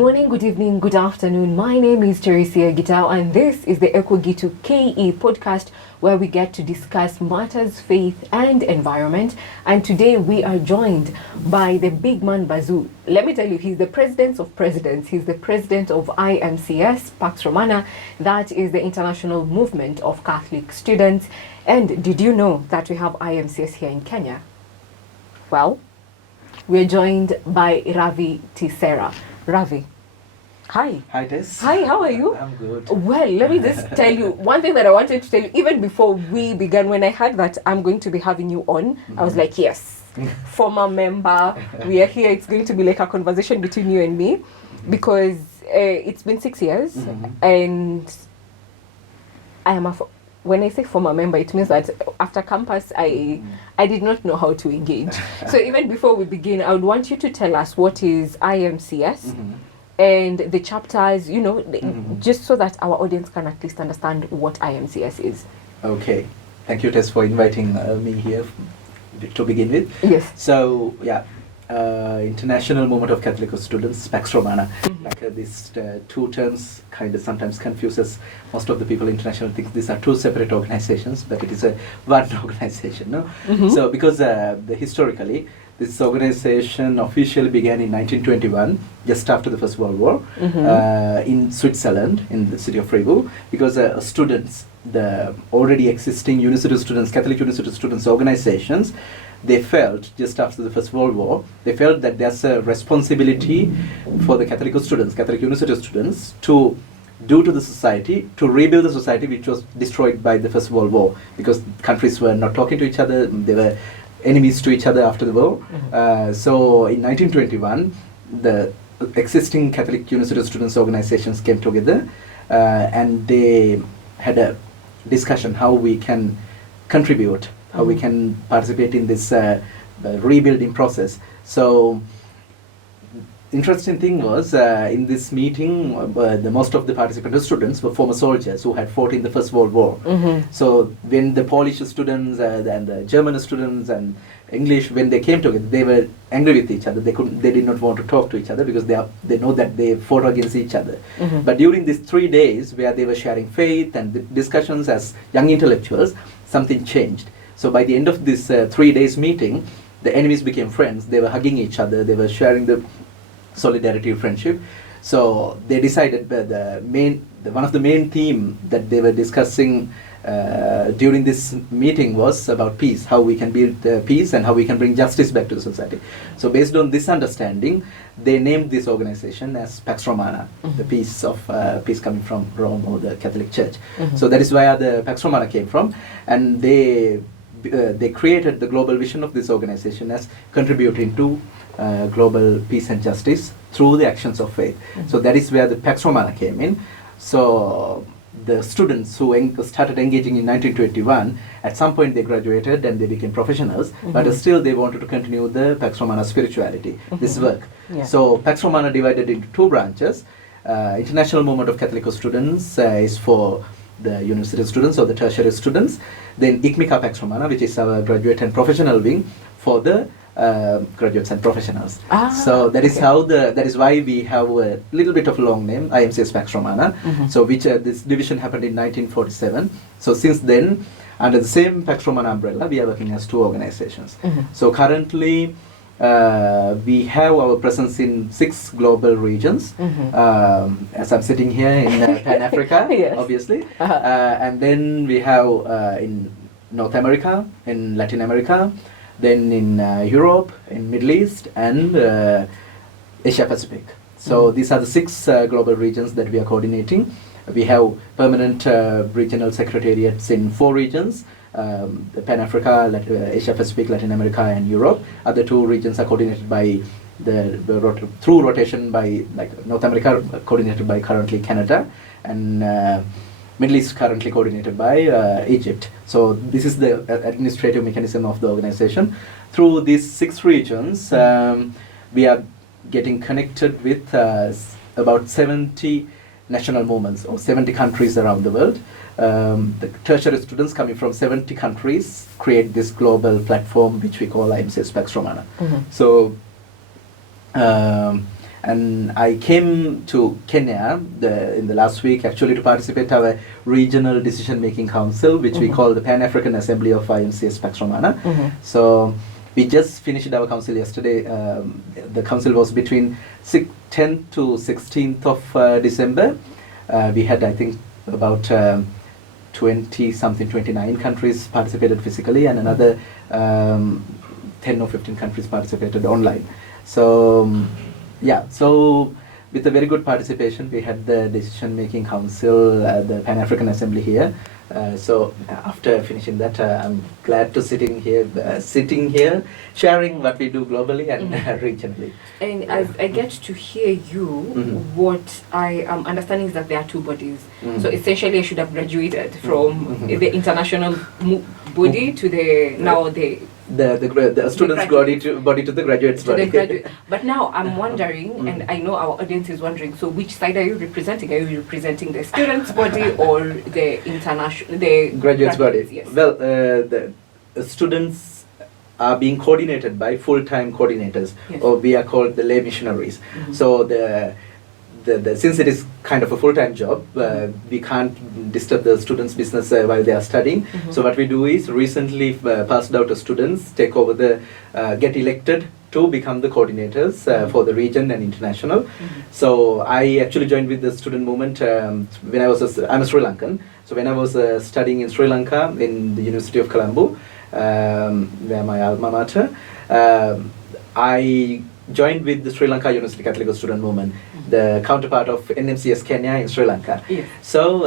morning, good evening, good afternoon. My name is Teresia Gitao, and this is the Ekwagitu KE podcast, where we get to discuss matters, faith, and environment. And today we are joined by the big man Bazoo. Let me tell you, he's the president of presidents. He's the president of IMCS, Pax Romana. That is the International Movement of Catholic Students. And did you know that we have IMCS here in Kenya? Well, we're joined by Ravi Tisera. Ravi, hi. Hi, Tess. Hi, how are you? I'm good. Well, let me just tell you one thing that I wanted to tell you even before we began. When I heard that I'm going to be having you on, I was like, yes, former member, we are here. It's going to be like a conversation between you and me, because it's been 6 years, and I am when I say former member, it means that after campus, I did not know how to engage. So even before we begin, I would want you to tell us what is IMCS and the chapters, you know, just so that our audience can at least understand what IMCS is. Okay. Thank you, Tess, for inviting me here to begin with. Yes. So, yeah, International Movement of Catholic Students, Pax Romana. Like these two terms kind of sometimes confuses most of the people. International think these are two separate organizations, but it is a one organization, no? So because historically, this organization officially began in 1921, just after the First World War, in Switzerland, in the city of Freiburg, because students, the already existing university students, Catholic university students organizations, they felt, just after the First World War, they felt that there's a responsibility for the Catholic students, Catholic university students, to do to the society, to rebuild the society which was destroyed by the First World War, because countries were not talking to each other, they were enemies to each other after the war. So in 1921, the existing Catholic university students organizations came together and they had a discussion how we can contribute, how we can participate in this rebuilding process. So interesting thing was, in this meeting, the most of the participant students were former soldiers who had fought in the First World War. So when the Polish students and the German students and English, when they came together, they were angry with each other. They did not want to talk to each other because they know that they fought against each other. But during these 3 days where they were sharing faith and the discussions as young intellectuals, something changed. So by the end of this 3 days meeting, the enemies became friends. They were hugging each other. They were sharing the solidarity, friendship. So they decided one of the main theme that they were discussing during this meeting was about peace, how we can build peace and how we can bring justice back to the society. So based on this understanding, they named this organization as Pax Romana, the peace coming from Rome or the Catholic Church. So that is where the Pax Romana came from, and they created the global vision of this organization as contributing to global peace and justice through the actions of faith. So that is where the Pax Romana came in. So the students who started engaging in 1921, at some point they graduated and they became professionals, but still they wanted to continue the Pax Romana spirituality, this work. So Pax Romana divided into two branches. International Movement of Catholic Students is for the university students or the tertiary students. Then ICMICA Pax Romana, which is our graduate and professional wing for the graduates and professionals. So that is how that is why we have a little bit of long name, IMCS Pax Romana. So which this division happened in 1947. So since then, under the same Pax Romana umbrella, we are working as two organizations. So currently, we have our presence in 6 global regions. As I'm sitting here in Pan Africa, obviously, and then we have in North America, in Latin America, then in Europe, in Middle East, and Asia Pacific. So these are the 6 global regions that we are coordinating. We have permanent regional secretariats in 4 regions. The Pan Africa, Asia Pacific, Latin America, and Europe. Other 2 regions are coordinated by through rotation by, like, North America coordinated by currently Canada, and Middle East currently coordinated by Egypt. So this is the administrative mechanism of the organization. Through these 6 regions, we are getting connected with about 70 national movements or 70 countries around the world. The tertiary students coming from 70 countries create this global platform which we call IMCS Pax Romana. So And I came to Kenya in the last week actually to participate our regional decision-making council, which we call the Pan-African Assembly of IMCS Pax Romana. So we just finished our council yesterday. The council was between 10th to 16th of December. We had, I think, about 29 countries participated physically, and another 10 or 15 countries participated online. So yeah, so with a very good participation, we had the decision-making council, the Pan-African Assembly here. So after finishing that, I'm glad to sitting here, sharing what we do globally and regionally. And as I get to hear you, what I am understanding is that there are two bodies. So essentially, I should have graduated from the international body to the students' body to the graduates' body. But now I'm wondering, and I know our audience is wondering, so which side are you representing? Are you representing the students' body or the graduates' body? Yes. Well, the students are being coordinated by full-time coordinators, or we are called the lay missionaries. So since it is kind of a full-time job, we can't disturb the students' business while they are studying. So what we do is recently passed out students take over get elected to become the coordinators for the region and international. So I actually joined with the student movement when I'm a Sri Lankan. So when I was studying in Sri Lanka in the University of Colombo, where my alma mater, I joined with the Sri Lanka University Catholic Student Movement, the counterpart of NMCS Kenya in Sri Lanka. Yes. So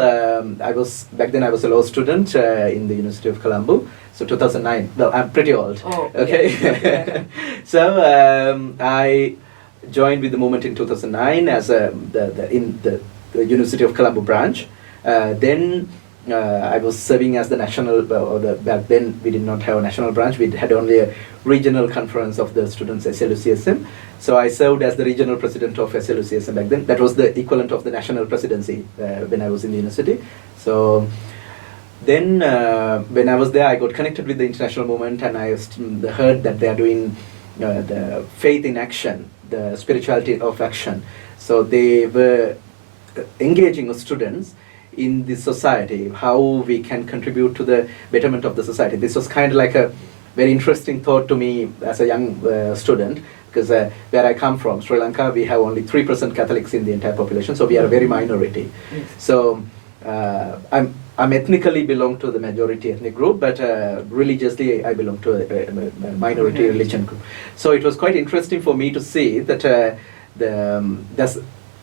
back then I was a law student in the University of Colombo. So 2009. Well, I'm pretty old. Oh, okay. Yeah. So I joined with the movement in 2009 as in the University of Colombo branch. Then I was serving as the national, back then we did not have a national branch, we had only a regional conference of the students SLUCSM. So I served as the regional president of SLUCSM back then. That was the equivalent of the national presidency when I was in the university. So then when I was there, I got connected with the international movement, and I heard that they are doing the faith in action, the spirituality of action. So they were engaging students in the society, how we can contribute to the betterment of the society. This was kind of like a very interesting thought to me as a young student, because where I come from, Sri Lanka, we have only 3% Catholics in the entire population, so we are a very minority. Yes. So I'm ethnically belong to the majority ethnic group, but religiously I belong to a minority religion group. So it was quite interesting for me to see that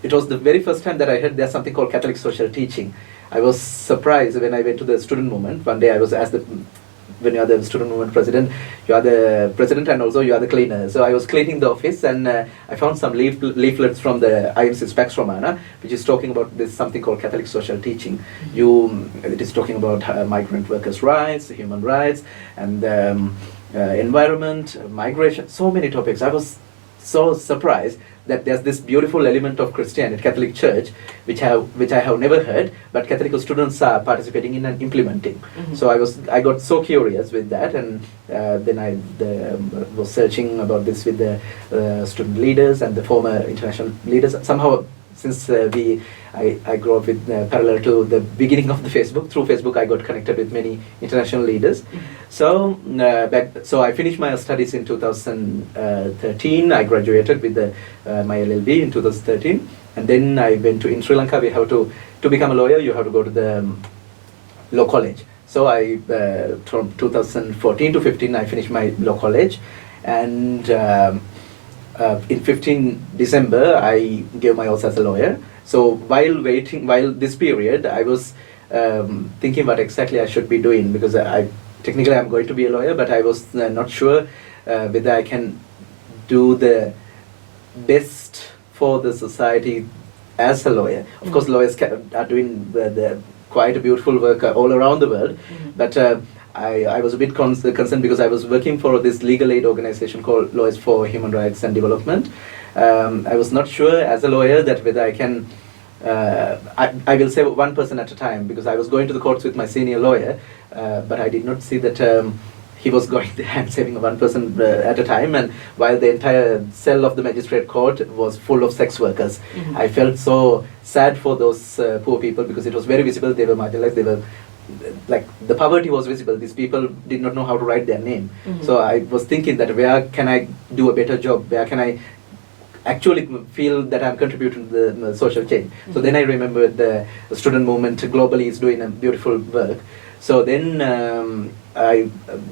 it was the very first time that I heard there's something called Catholic social teaching. I was surprised when I went to the student movement. One day I was asked when you are the student movement president, you are the president and also you are the cleaner. So I was cleaning the office, and I found some leaflets from the IMCS Pax Romana, which is talking about this something called Catholic social teaching. It is talking about migrant workers' rights, human rights, and environment, migration, so many topics. I was so surprised that there's this beautiful element of Christianity, Catholic Church, which I have never heard, but Catholic students are participating in and implementing. So I got so curious with that, and then I was searching about this with the student leaders and the former international leaders. Somehow, since I grew up with parallel to the beginning of the Facebook. Through Facebook, I got connected with many international leaders. So I finished my studies in 2013. I graduated with my LLB in 2013, and then I went in Sri Lanka. We have to become a lawyer. You have to go to the law college. So from 2014 to 15, I finished my law college, and in 15 December, I gave my oath as a lawyer. So while this period, I was thinking what exactly I should be doing, because technically I'm going to be a lawyer, but I was not sure whether I can do the best for the society as a lawyer. Of course, lawyers are doing the quite a beautiful work all around the world, but I was a bit concerned because I was working for this legal aid organization called Lawyers for Human Rights and Development. I was not sure as a lawyer that whether I can, I will say one person at a time, because I was going to the courts with my senior lawyer, but I did not see that he was going there and saving one person at a time, and while the entire cell of the magistrate court was full of sex workers. I felt so sad for those poor people, because it was very visible they were marginalized, they were like, the poverty was visible. These people did not know how to write their name. So I was thinking that where can I do a better job? Where can I actually feel that I'm contributing to the social change? So then I remembered the student movement globally is doing a beautiful work. So then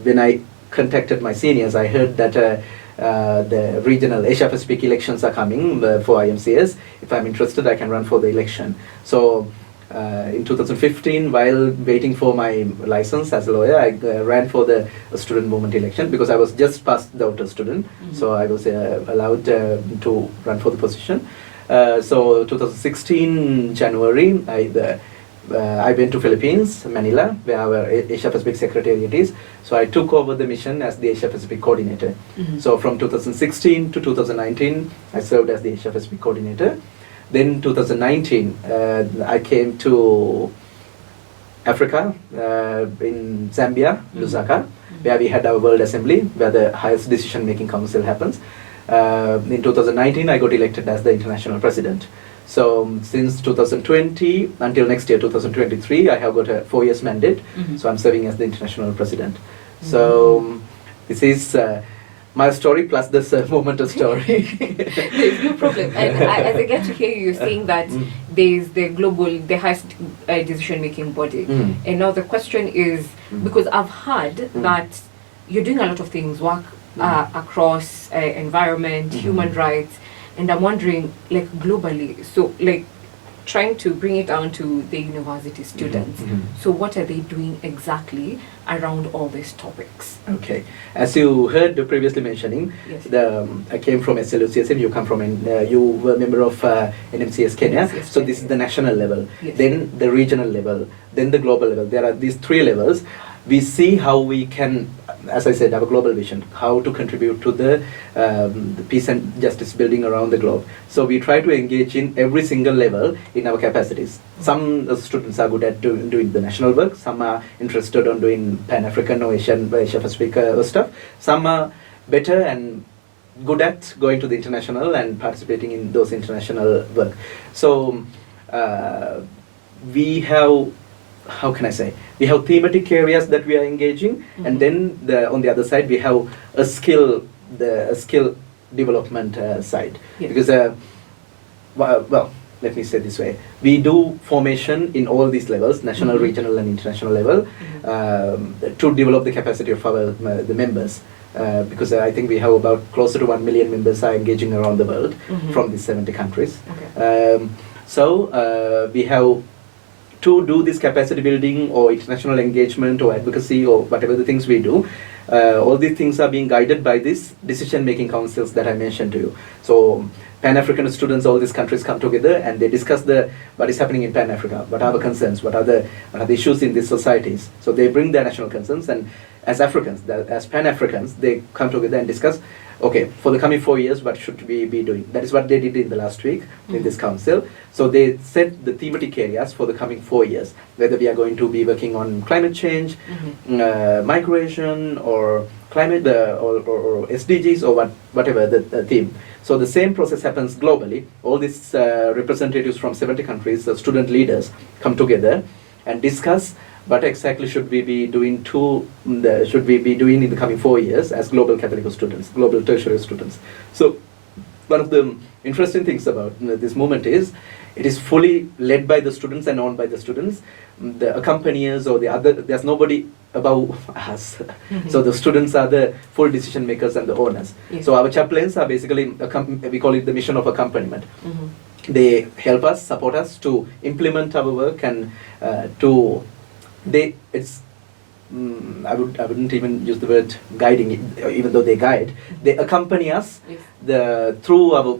when I contacted my seniors, I heard that the regional Asia Pacific elections are coming for IMCS. If I'm interested, I can run for the election. So in 2015, while waiting for my license as a lawyer, I ran for the student movement election, because I was just passed out a student. So I was allowed to run for the position. So 2016 January, I went to Philippines, Manila, where our Asia Pacific Secretariat is. So I took over the mission as the Asia Pacific Coordinator. So from 2016 to 2019, I served as the Asia Pacific Coordinator. Then 2019, I came to Africa, in Zambia, Lusaka, where we had our World Assembly, where the highest decision-making council happens. In 2019, I got elected as the international president. So since 2020 until next year, 2023, I have got a 4 years mandate. So I'm serving as the international president. So this is my story plus this momentum story. There's no problem. And as I get to hear you saying that there's the highest decision-making body. And now the question is, because I've heard that you're doing a lot of things, work across environment, human rights, and I'm wondering, like, globally, so like trying to bring it down to the university students. So what are they doing exactly around all these topics? Okay, as you heard previously mentioning, Yes. I came from SLUCSM, you come from, you were a member of NMCS Kenya, NMCS so this is the national level, Yes. then the regional level, then the global level. There are these 3 levels. We see how we can, as I said, have a global vision, how to contribute to the peace and justice building around the globe. So we try to engage in every single level in our capacities. Some students are good at doing the national work, some are interested on doing Pan-African or Asia Pacific stuff, some are better and good at going to the international and participating in those international work. So we have, how can I say, we have thematic areas that we are engaging, and then on the other side we have a skill development side. Yes. Because well, let me say this way, we do formation in all these levels, national, regional and international level, to develop the capacity of our the members. Because I think we have about closer to 1 million members are engaging around the world from these 70 countries. Okay. So we have to do this capacity building or international engagement or advocacy or whatever the things we do. All these things are being guided by these decision-making councils that I mentioned to you. So Pan-African students, all these countries come together and they discuss what is happening in Pan-Africa, what are the concerns, what are the issues in these societies. So they bring their national concerns, and as Africans, as Pan-Africans, they come together and discuss, okay, for the coming 4 years, what should we be doing? That is what they did in the last week in this council. So they set the thematic areas for the coming 4 years, whether we are going to be working on climate change, migration, or climate, or SDGs, or whatever the theme. So the same process happens globally. All these representatives from 70 countries, student leaders, come together and discuss what exactly should we be doing in the coming 4 years as global Catholic students, global tertiary students. So one of the interesting things about this movement is it is fully led by the students and owned by the students. The accompaniers or there's nobody above us. So the students are the full decision makers and the owners. Yes. So our chaplains are basically, we call it the mission of accompaniment. They help us, support us to implement our work and I wouldn't even use the word guiding, even though they guide. They accompany us through our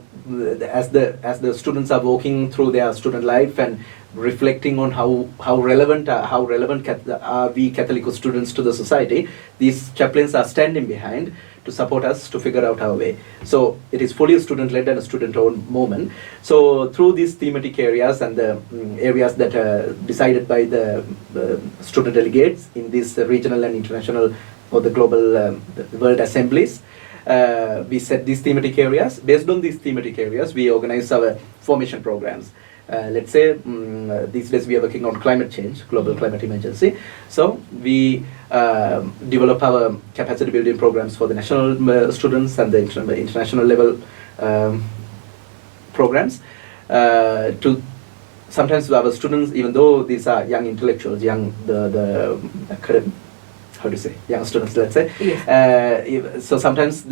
as the students are walking through their student life and reflecting on how relevant are we Catholic students to the society. These chaplains are standing behind to support us to figure out our way. So it is fully student-led and a student-owned movement. So through these thematic areas and the areas that are decided by the student delegates in these regional and international or the global the world assemblies. We set these thematic areas. Based on these thematic areas, we organize our formation programs. Let's say these days we are working on climate change, global climate emergency. So we develop our capacity building programs for the national students and the international level programs. To sometimes our students, even though these are young intellectuals, young the academic, how to say, young students, let's say. Yes. So sometimes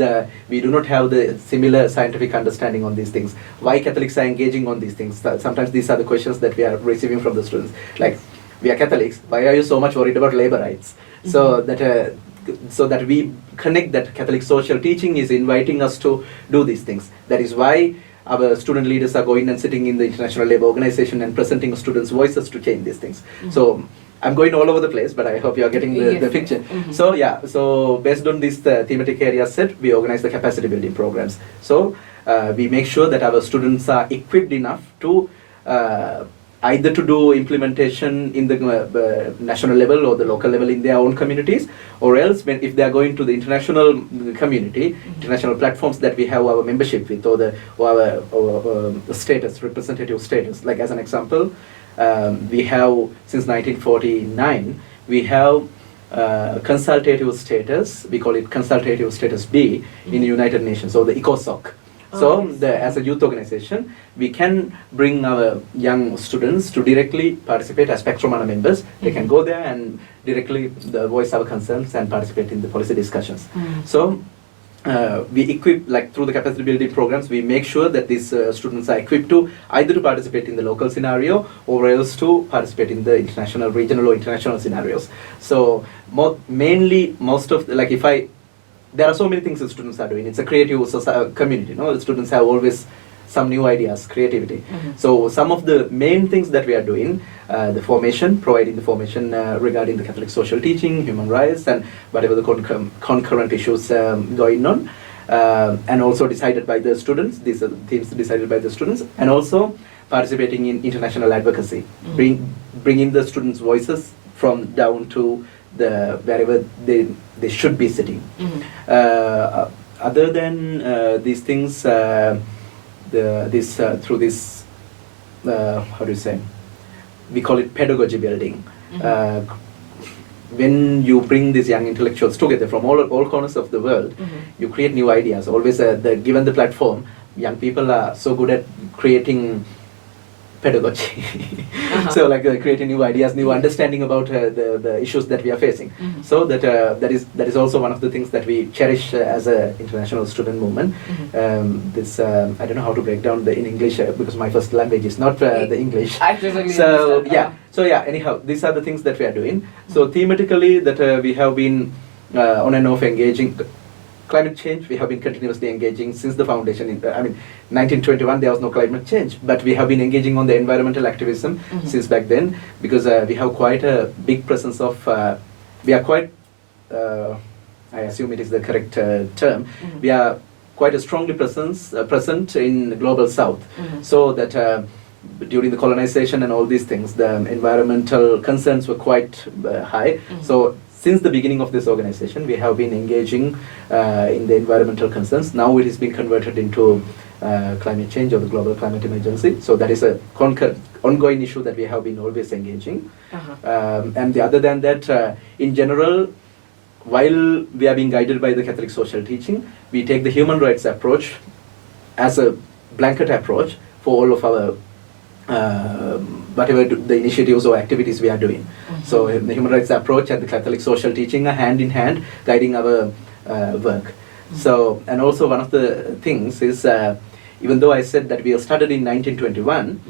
we do not have the similar scientific understanding on these things. Why Catholics are engaging on these things? Sometimes these are the questions that we are receiving from the students. Like, we are Catholics, why are you so much worried about labor rights? Mm-hmm. So that we connect that Catholic social teaching is inviting us to do these things. That is why our student leaders are going and sitting in the International Labour Organization and presenting students' voices to change these things. Mm-hmm. So I'm going all over the place, but I hope you are getting the picture. Mm-hmm. So yeah, so based on this thematic area set, we organize the capacity building programs. So we make sure that our students are equipped enough to either to do implementation in the national level or the local level in their own communities, or else if they are going to the international community, international platforms that we have our membership with, or our status, representative status. Like as an example, we have, since 1949, we have consultative status, we call it consultative status B in the United Nations, or the ECOSOC. So as a youth organization, we can bring our young students to directly participate as Pax Romana members. They can go there and directly voice our concerns and participate in the policy discussions. So we equip, like through the capacity building programs, we make sure that these students are equipped to either to participate in the local scenario or else to participate in the international, regional or international scenarios. So mainly most of there are so many things that students are doing. It's a creative community, The students have always some new ideas, creativity. So some of the main things that we are doing, the formation, providing the formation regarding the Catholic social teaching, human rights, and whatever the concurrent issues going on, and also decided by the students. These are the themes decided by the students, and also participating in international advocacy, bringing the students' voices from down to wherever they should be sitting. Other than these things, through this, how do you say, we call it pedagogy building. When you bring these young intellectuals together from all corners of the world, you create new ideas. Always, given the platform, young people are so good at creating pedagogy. So creating new ideas, new understanding about the issues that we are facing. So that is also one of the things that we cherish as an international student movement. I don't know how to break down in English because my first language is not the English. I totally understand. So anyhow, these are the things that we are doing. So thematically that we have been on and off engaging. Climate change, we have been continuously engaging since the foundation. 1921 there was no climate change, but we have been engaging on the environmental activism since back then, because we have quite a big presence of, we are quite, I assume it is the correct term, we are quite a strongly present in the global south. So that during the colonization and all these things, the environmental concerns were quite high. So since the beginning of this organization, we have been engaging in the environmental concerns. Now it has been converted into climate change or the global climate emergency. So that is a ongoing issue that we have been always engaging. And other than that, in general, while we are being guided by the Catholic social teaching, we take the human rights approach as a blanket approach for all of our whatever the initiatives or activities we are doing. So the human rights approach and the Catholic social teaching are hand in hand guiding our work. So, and also one of the things is, even though I said that we started in 1921,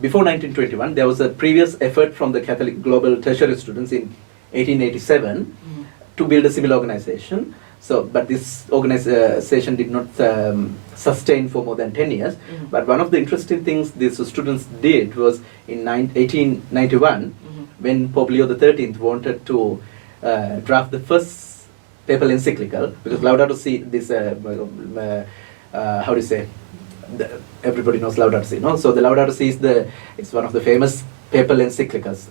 before 1921 there was a previous effort from the Catholic Global Tertiary Students in 1887 to build a similar organization. So, but this organization did not sustain for more than 10 years. But one of the interesting things these students did was in 1891, when Pope Leo XIII wanted to draft the first papal encyclical, because Laudato Si, this, how do you say, everybody knows Laudato Si, no? So the Laudato Si is it's one of the famous papal encyclicals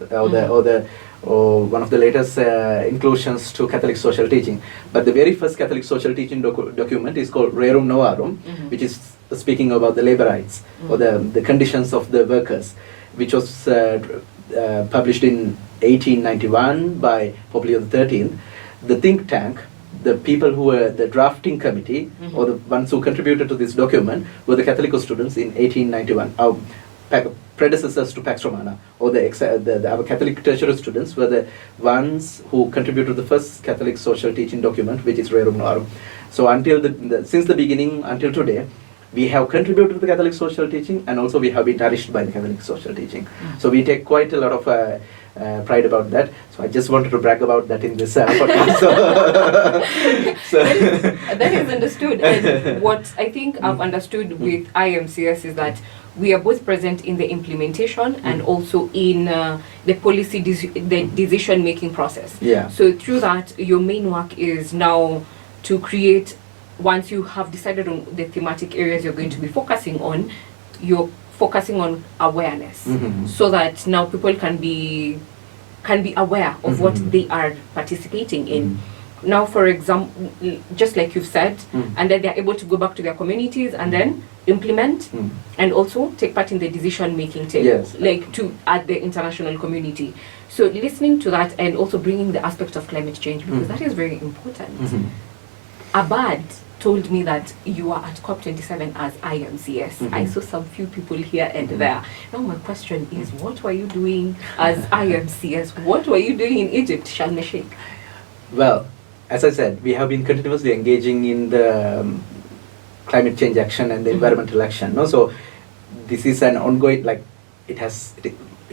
or one of the latest inclusions to Catholic social teaching. But the very first Catholic social teaching document is called Rerum Novarum, which is speaking about the labor rights or the conditions of the workers, which was published in 1891 by Pope Leo XIII. The think tank, the people who were the drafting committee or the ones who contributed to this document were the Catholic students in 1891. Our predecessors to Pax Romana, or our Catholic tertiary students were the ones who contributed to the first Catholic social teaching document, which is Rerum Novarum. So until since the beginning until today, we have contributed to the Catholic social teaching, and also we have been nourished by the Catholic social teaching. So we take quite a lot of pride about that. So I just wanted to brag about that in this podcast. That is understood. And what I think I've understood with IMCS is that we are both present in the implementation and also in the policy, the decision-making process. Yeah. So through that, your main work is now to create, once you have decided on the thematic areas you're going to be focusing on, you're focusing on awareness, so that now people can be aware of what they are participating in. Now, for example, just like you've said, and then they're able to go back to their communities and then implement and also take part in the decision-making table, Yes. like at the international community. So listening to that and also bringing the aspect of climate change, because that is very important. Abad told me that you are at COP27 as IMCS. I saw some few people here and there. Now my question is, what were you doing as IMCS? What were you doing in Egypt, Sharm el-Sheikh? Well, as I said, we have been continuously engaging in the climate change action and the environmental action. No? So this is an ongoing, like it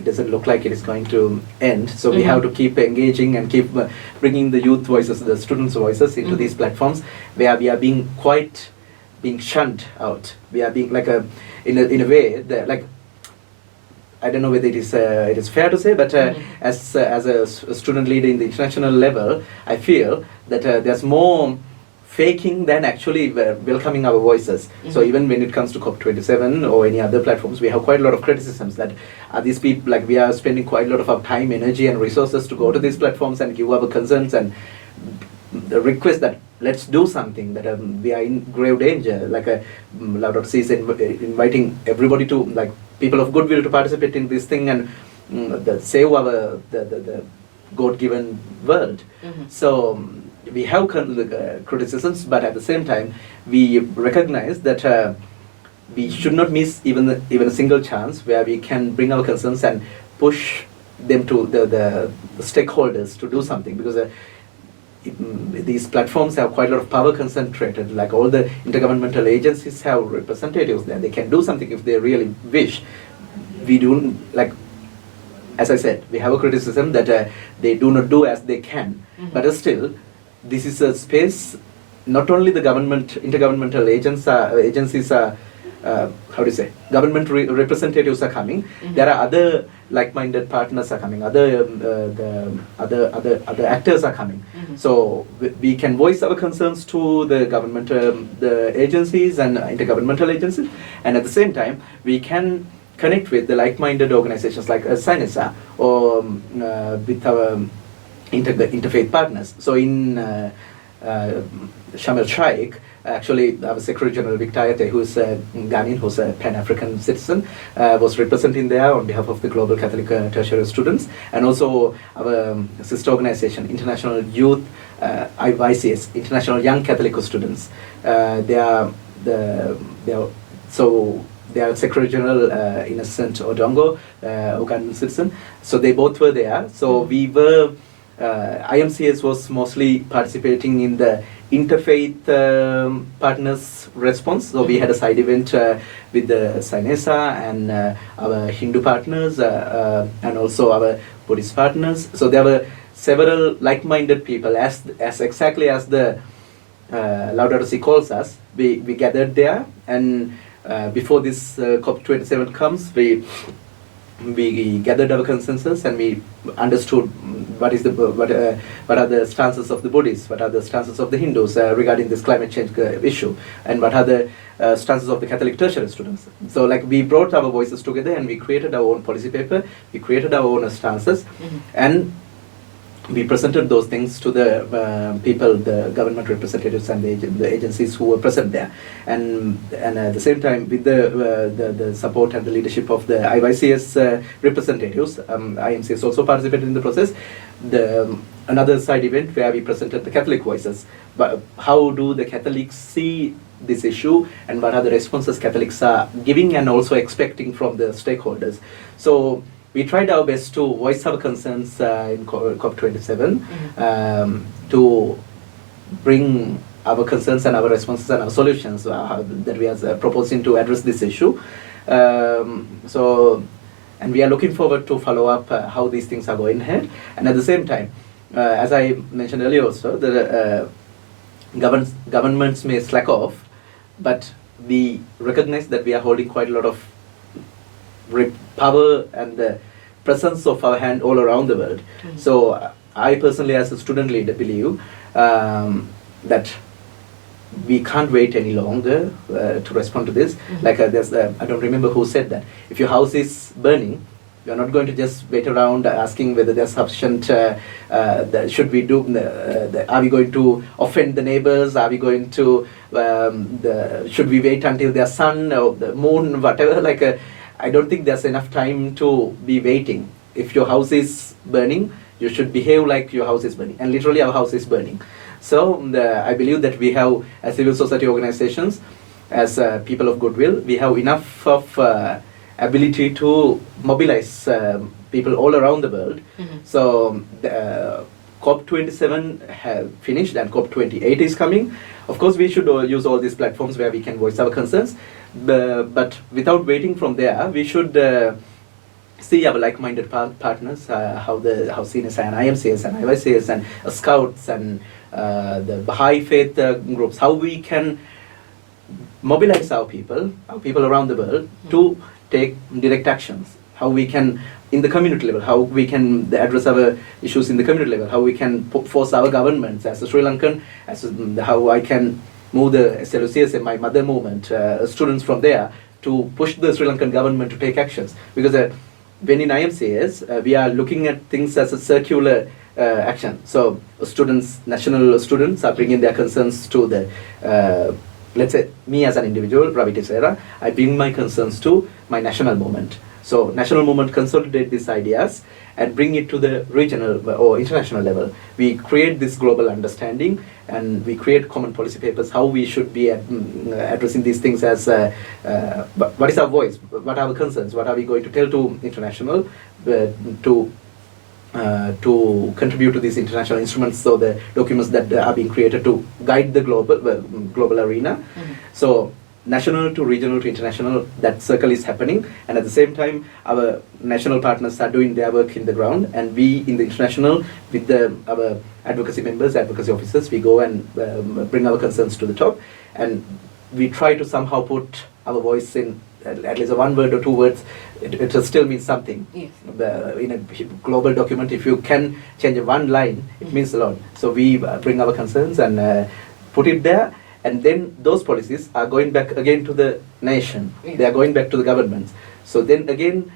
doesn't look like it is going to end. So we have to keep engaging and keep bringing the youth voices, the students' voices into these platforms where we are being shunned out. We are being like in a way that, like, I don't know whether it is fair to say, but as a student leader in the international level, I feel that there's more faking than actually welcoming our voices. So even when it comes to COP27 or any other platforms, we have quite a lot of criticisms that these people, like, we are spending quite a lot of our time, energy and resources to go to these platforms and give our concerns and the request that let's do something, that we are in grave danger. Like Laudato Si is inviting everybody to, like, people of goodwill to participate in this thing and save our the God-given world. So we have criticisms, but at the same time, we recognize that we should not miss even a single chance where we can bring our concerns and push them to the stakeholders to do something, because these platforms have quite a lot of power concentrated. Like all the intergovernmental agencies have representatives there. They can do something if they really wish. We do, like, as I said, we have a criticism that they do not do as they can. But still, this is a space. Not only the intergovernmental agencies are, government representatives are coming. There are other like-minded partners are coming. Other actors are coming. So we can voice our concerns to the government, the agencies and intergovernmental agencies, and at the same time we can connect with the like-minded organizations like SINESA or with our interfaith partners. So in Sharm el-Sheikh, actually, our Secretary General Vic Tayate, who is a Ghanaian, who's a Pan-African citizen, was representing there on behalf of the Global Catholic Tertiary Students, and also our sister organization, International Youth, IYCS, International Young Catholic Students. They are Secretary General Innocent Odongo, Ugandan citizen. So they both were there. So we were. IMCS was mostly participating in the interfaith partners response. So we had a side event with the SINESA and our Hindu partners and also our Buddhist partners. So there were several like-minded people, as exactly as the Laudato Si calls us. We gathered there, and before this COP27 comes, we we gathered our consensus and we understood what are the stances of the Buddhists, what are the stances of the Hindus regarding this climate change issue, and what are the stances of the Catholic tertiary students. So like we brought our voices together and we created our own policy paper, we created our own stances, and we presented those things to the people, the government representatives and the agencies who were present there, and at the same time with the support and the leadership of the IYCS representatives, IMCS also participated in the process. Another side event where we presented the Catholic voices, but how do the Catholics see this issue and what are the responses Catholics are giving and also expecting from the stakeholders. So we tried our best to voice our concerns in COP27 to bring our concerns and our responses and our solutions that we are proposing to address this issue. And we are looking forward to follow up how these things are going ahead. And at the same time, as I mentioned earlier also, the governments may slack off, but we recognize that we are holding quite a lot of power and the presence of our hand all around the world. So I personally as a student leader believe that we can't wait any longer to respond to this. Like I don't remember who said that. If your house is burning, you're not going to just wait around asking whether there's sufficient, should we do, are we going to offend the neighbors, are we going to, should we wait until there's sun or the moon, whatever, like I don't think there's enough time to be waiting. If your house is burning, you should behave like your house is burning. And literally our house is burning. So I believe that we have, as civil society organizations, as people of goodwill, we have enough of ability to mobilize people all around the world. So COP27 have finished and COP28 is coming. Of course, we should use all these platforms where we can voice our concerns. But without waiting from there, we should see our like-minded partners, how CNSI and IMCS and IYCS and Scouts and the Baha'i faith groups, how we can mobilize our people around the world to take direct actions, how we can, in the community level, how we can address our issues in the community level, how we can force our governments as a Sri Lankan, how I can move the SLUCS and my mother movement, students from there, to push the Sri Lankan government to take actions. Because when in IMCS, we are looking at things as a circular action. So national students are bringing their concerns to the, let's say, me as an individual, Ravi Tisera, I bring my concerns to my national movement. So national movement consolidate these ideas and bring it to the regional or international level. We create this global understanding and we create common policy papers, how we should be addressing these things as, what is our voice, what are our concerns, what are we going to tell to international to contribute to these international instruments, so the documents that are being created to guide the global arena. So national to regional to international, that circle is happening, and at the same time our national partners are doing their work in the ground, and we in the international with our advocacy members, advocacy officers, we go and bring our concerns to the top, and we try to somehow put our voice in at least one word or two words. It still means something. Yes. In a global document, if you can change one line, it means a lot. So we bring our concerns and put it there, and then those policies are going back again to the nation. Yes. They are going back to the governments. So then again,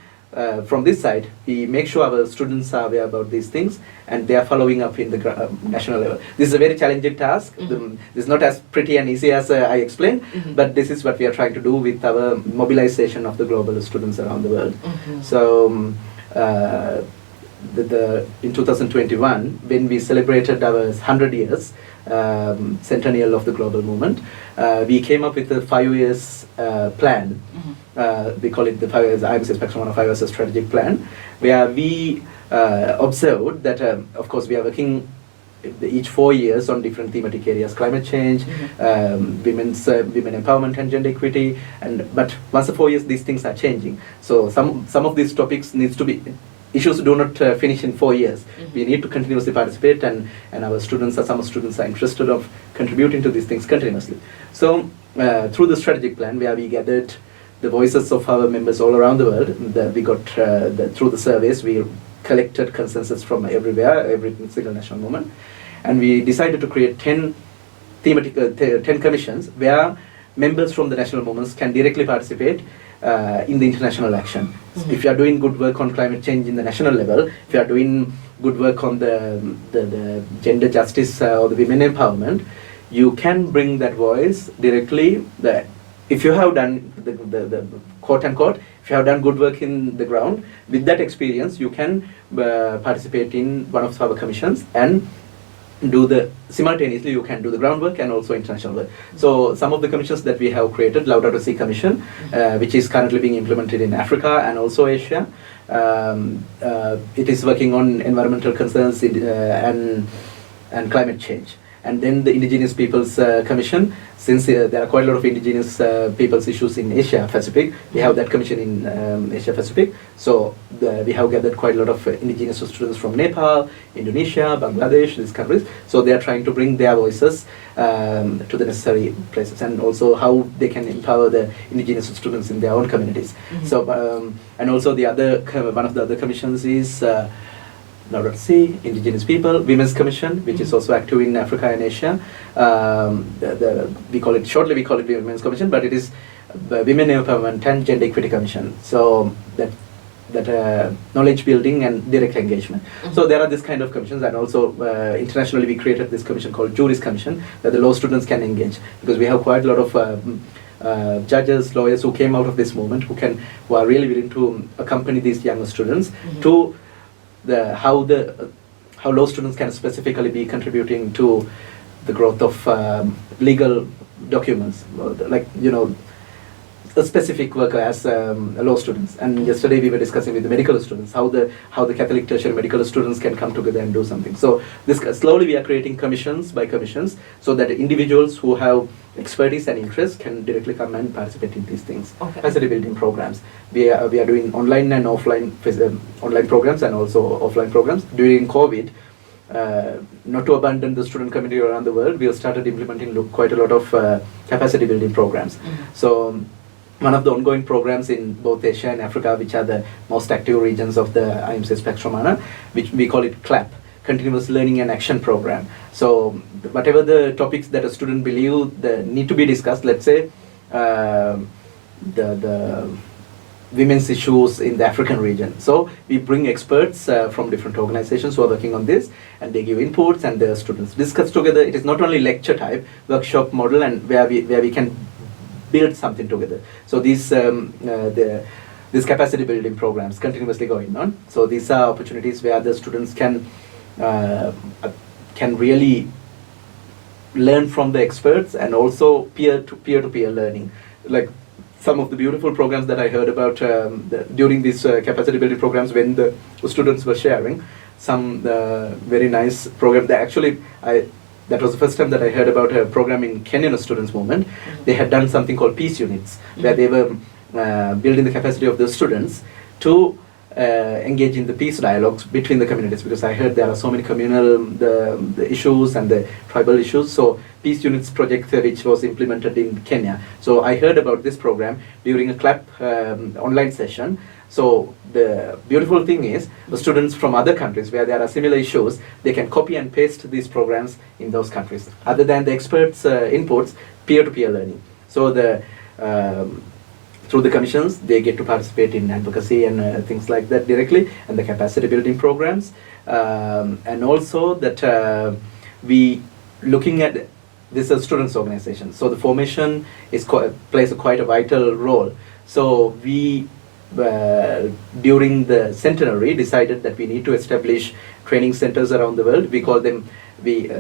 from this side, we make sure our students are aware about these things and they are following up in the national level. This is a very challenging task. This is not as pretty and easy as I explained, but this is what we are trying to do with our mobilization of the global students around the world. So in 2021, when we celebrated our 100 years centennial of the global movement, we came up with a 5 years plan. We call it the 5 years IMCS Spectrum on 5 years strategic plan, where we observed that, of course, we are working each 4 years on different thematic areas: climate change, women empowerment and gender equity. But once the 4 years, these things are changing. So some of these topics needs to be. Issues do not finish in 4 years. We need to continuously participate, and our some students are interested of contributing to these things continuously. So through the strategic plan, where we gathered the voices of our members all around the world. We got through the surveys, we collected consensus from everywhere, every single national movement, and we decided to create 10 thematic 10 commissions where members from the national movements can directly participate in the international action. Mm-hmm. If you are doing good work on climate change in the national level, if you are doing good work on the gender justice or the women empowerment, you can bring that voice directly. If you have done the quote unquote, if you have done good work in the ground, with that experience, you can participate in one of our commissions and simultaneously you can do the groundwork and also international work. So some of the commissions that we have created, Laudato Si Commission, which is currently being implemented in Africa and also Asia. It is working on environmental concerns and climate change. And then the Indigenous Peoples Commission, since there are quite a lot of indigenous peoples issues in Asia Pacific, we have that commission in Asia Pacific. So we have gathered quite a lot of indigenous students from Nepal, Indonesia, Bangladesh, these countries. So they are trying to bring their voices to the necessary places, and also how they can empower the indigenous students in their own communities. Mm-hmm. So and also one of the other commissions is Laudato Si, Indigenous People, Women's Commission, which is also active in Africa and Asia. We call it Women's Commission, but it is Women Empowerment and Gender Equity Commission. So that knowledge building and direct engagement. Mm-hmm. So there are this kind of commissions, and also internationally we created this commission called Juris Commission, where the law students can engage, because we have quite a lot of judges, lawyers who came out of this movement, who are really willing to accompany these younger students to how law students can specifically be contributing to the growth of legal documents, like a specific work as law students. And yesterday we were discussing with the medical students how the Catholic tertiary medical students can come together and do something. So slowly we are creating commissions by commissions, so that individuals who have expertise and interest can directly come and participate in these things. Okay. Capacity building programs. We are doing online and offline online programs and also offline programs. During COVID, not to abandon the student community around the world, we have started implementing quite a lot of capacity building programs. Mm-hmm. So one of the ongoing programs in both Asia and Africa, which are the most active regions of the IMCS Pax Romana, which we call it CLAP, Continuous Learning and Action Program. So whatever the topics that a student believe need to be discussed, let's say the women's issues in the African region. So we bring experts from different organizations who are working on this, and they give inputs, and the students discuss together. It is not only lecture type, workshop model, and where we can build something together. So these capacity building programs continuously going on. So these are opportunities where the students can really learn from the experts, and also peer-to-peer learning. Like some of the beautiful programs that I heard about during these capacity building programs, when the students were sharing some very nice program. That was the first time that I heard about a program in Kenyan students movement. Mm-hmm. They had done something called peace units, where they were building the capacity of the students to engage in the peace dialogues between the communities, because I heard there are so many communal the issues and the tribal issues. So peace units project which was implemented in Kenya. So I heard about this program during a CLAP online session. So the beautiful thing is, the students from other countries where there are similar issues, they can copy and paste these programs in those countries. Other than the experts' inputs, peer-to-peer learning. So through the commissions, they get to participate in advocacy and things like that directly, and the capacity building programs. And also that we looking at this as students' organization. So the formation plays quite a vital role. So we during the centenary decided that we need to establish training centers around the world. We call them, we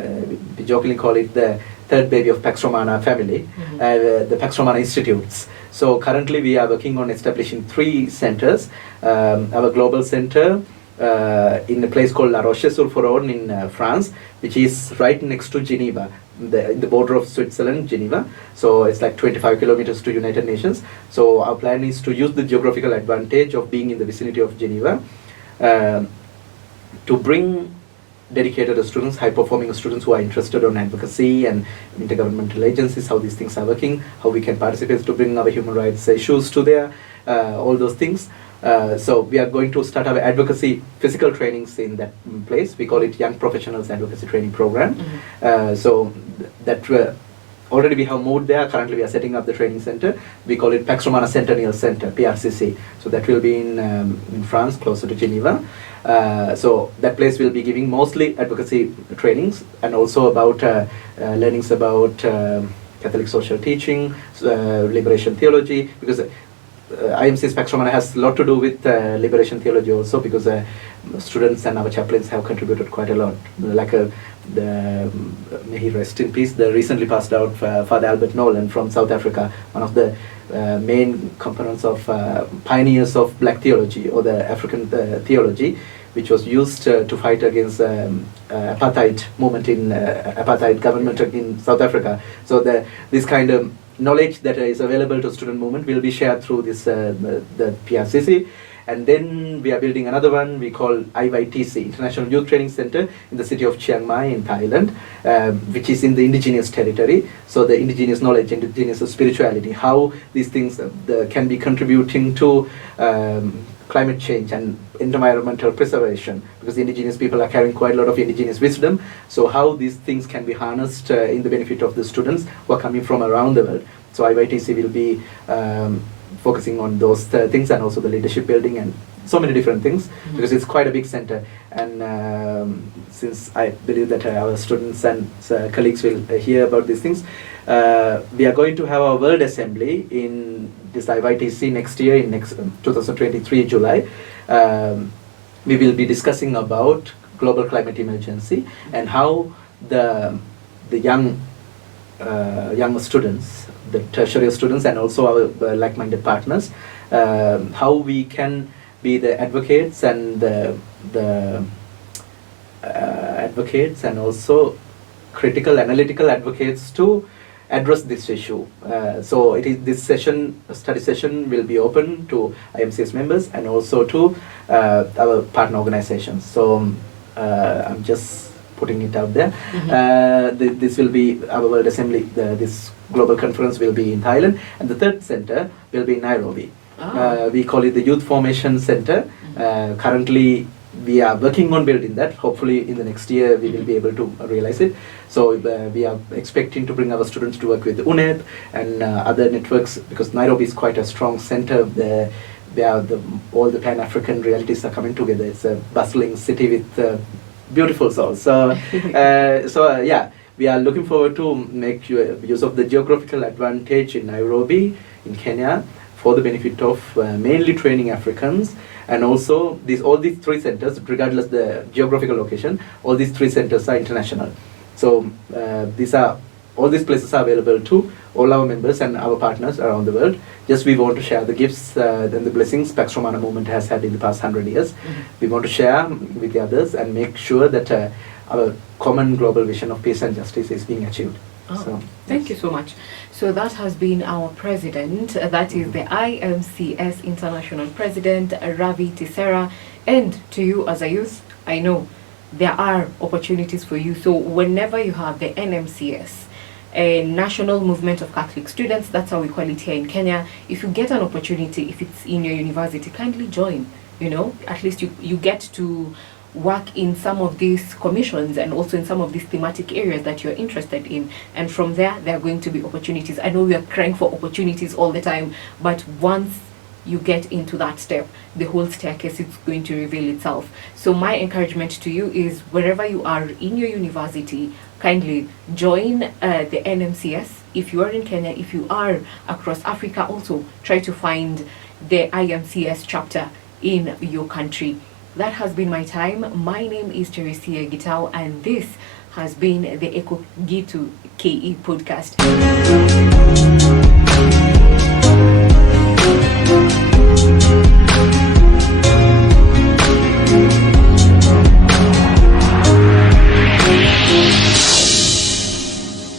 jokingly call it the third baby of Pax Romana family, the Pax Romana Institutes. So currently we are working on establishing 3 centers. Our global center in a place called La Roche-sur-Foron in France, which is right next to Geneva, in the border of Switzerland, Geneva. So it's like 25 kilometers to United Nations. So our plan is to use the geographical advantage of being in the vicinity of Geneva to bring dedicated students, high-performing students who are interested on advocacy and intergovernmental agencies, how these things are working, how we can participate to bring our human rights issues to there, all those things. So we are going to start our advocacy physical trainings in that place. We call it Young Professionals Advocacy Training Program. So that already we have moved there. Currently we are setting up the training center. We call it Pax Romana Centennial Center, PRCC. So that will be in France, closer to Geneva. So that place will be giving mostly advocacy trainings and also about learnings about Catholic social teaching, liberation theology, because IMC's Pax Romana has a lot to do with liberation theology also, because students and our chaplains have contributed quite a lot. Like may he rest in peace, the recently passed out Father Albert Nolan from South Africa, one of the main components of pioneers of black theology, or the African theology, which was used to fight against apartheid movement in apartheid government in South Africa. So this kind of knowledge that is available to student movement will be shared through this the PRCC. And then we are building another one we call IYTC, International Youth Training Center, in the city of Chiang Mai in Thailand, which is in the indigenous territory. So the indigenous knowledge, indigenous spirituality, how these things can be contributing to climate change and environmental preservation, because the indigenous people are carrying quite a lot of indigenous wisdom. So how these things can be harnessed in the benefit of the students who are coming from around the world. So IYTC will be focusing on those things, and also the leadership building and so many different things, because it's quite a big center. And since I believe that our students and colleagues will hear about these things, we are going to have our World Assembly in this IYTC next year, in 2023 July. We will be discussing about global climate emergency and how the young students, the tertiary students, and also our like-minded partners, how we can be the advocates and the advocates and also critical analytical advocates to address this issue. So this study session will be open to IMCS members and also to our partner organizations. So I'm just putting it out there. This will be our World Assembly. This global conference will be in Thailand, and the third center will be in Nairobi. We call it the Youth Formation Center. Currently, we are working on building that. Hopefully, in the next year, we will be able to realize it. So we are expecting to bring our students to work with UNEP and other networks, because Nairobi is quite a strong center where all the Pan-African realities are coming together. It's a bustling city with beautiful souls. So, yeah, we are looking forward to make use of the geographical advantage in Nairobi, in Kenya, for the benefit of mainly training Africans. And also all these three centers, regardless the geographical location, all these three centers are international. So all these places are available to all our members and our partners around the world. Just we want to share the gifts and the blessings Pax Romana movement has had in the past 100 years. We want to share with the others and make sure that our common global vision of peace and justice is being achieved. So, thank you so much. So that has been our president, that is the IMCS International President, Ravi Tissera. And to you as a youth, I know there are opportunities for you. So whenever you have the NMCS, a National Movement of Catholic Students, that's how we call it here in Kenya, if you get an opportunity, if it's in your university, kindly join. You know, at least you get to work in some of these commissions and also in some of these thematic areas that you're interested in, and from there are going to be opportunities. I know we are crying for opportunities all the time, but once you get into that step, the whole staircase is going to reveal itself. So my encouragement to you is, wherever you are in your university, kindly join the NMCS. If you are in Kenya, if you are across Africa, also try to find the IMCS chapter in your country. That has been my time. My name is Teresia Gitau, and this has been the Eko Gitu KE podcast.